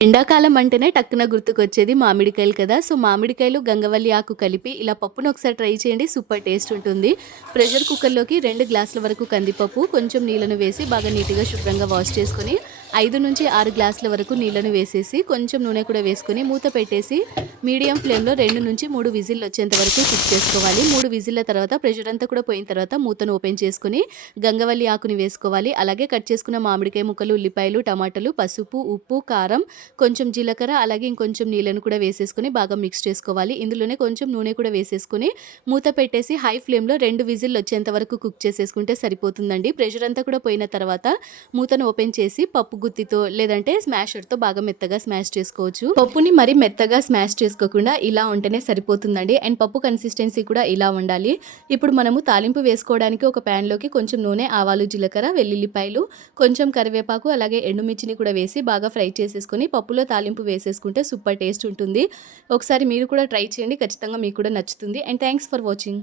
ఎండాకాలం అంటేనే టక్కున గుర్తుకొచ్చేది మామిడికాయలు కదా! సో, మామిడికాయలు, గంగవల్లి ఆకు కలిపి ఇలా పప్పును ఒకసారి ట్రై చేయండి. సూపర్ టేస్ట్ ఉంటుంది. ప్రెషర్ కుక్కర్‌లోకి 2 గ్లాసుల వరకు కందిపప్పు, కొంచెం నీళ్లను వేసి బాగా నీట్‌గా శుభ్రంగా వాష్ చేసుకొని 5-6 గ్లాసుల వరకు నీళ్లను వేసేసి కొంచెం నూనె కూడా వేసుకొని మూత పెట్టేసి మీడియం ఫ్లేమ్‌లో 2-3 విజిల్లు వచ్చేంత వరకు కుక్ చేసుకోవాలి. 3 విజిల్ల తర్వాత ప్రెషర్ అంతా కూడా పోయిన తర్వాత మూతను ఓపెన్ చేసుకొని గంగవల్లి ఆకుని వేసుకోవాలి. అలాగే కట్ చేసుకున్న మామిడికాయ ముక్కలు, ఉల్లిపాయలు, టమాటాలు, పసుపు, ఉప్పు, కారం, కొంచెం జీలకర్ర అలాగే ఇంకొంచెం నీళ్ళను కూడా వేసేసుకొని బాగా మిక్స్ చేసుకోవాలి. ఇందులోనే కొంచెం నూనె కూడా వేసేసుకొని మూత పెట్టేసి హై ఫ్లేమ్‌లో 2 విజిల్లు వచ్చేంత వరకు కుక్ చేసేసుకుంటే సరిపోతుందండి. ప్రెషర్ అంతా కూడా పోయిన తర్వాత మూతను ఓపెన్ చేసి పప్పు గుత్తితో లేదంటే స్మాషర్‌తో బాగా మెత్తగా స్మాష్ చేసుకోవచ్చు. పప్పుని మరి మెత్తగా స్మాష్ చేసుకోకుండా ఇలా ఉంటేనే సరిపోతుందండి. అండ్ పప్పు కన్సిస్టెన్సీ కూడా ఇలా ఉండాలి. ఇప్పుడు మనము తాలింపు వేసుకోవడానికి ఒక ప్యాన్‌లోకి కొంచెం నూనె, ఆవాలు, జీలకర్ర, వెల్లుల్లిపాయలు, కొంచెం కరివేపాకు అలాగే ఎండుమిర్చిని కూడా వేసి బాగా ఫ్రై చేసేసుకొని పప్పులో తాలింపు వేసేసుకుంటే సూపర్ టేస్ట్ ఉంటుంది. ఒకసారి మీరు కూడా ట్రై చేయండి. ఖచ్చితంగా మీకు కూడా నచ్చుతుంది. And thanks for watching.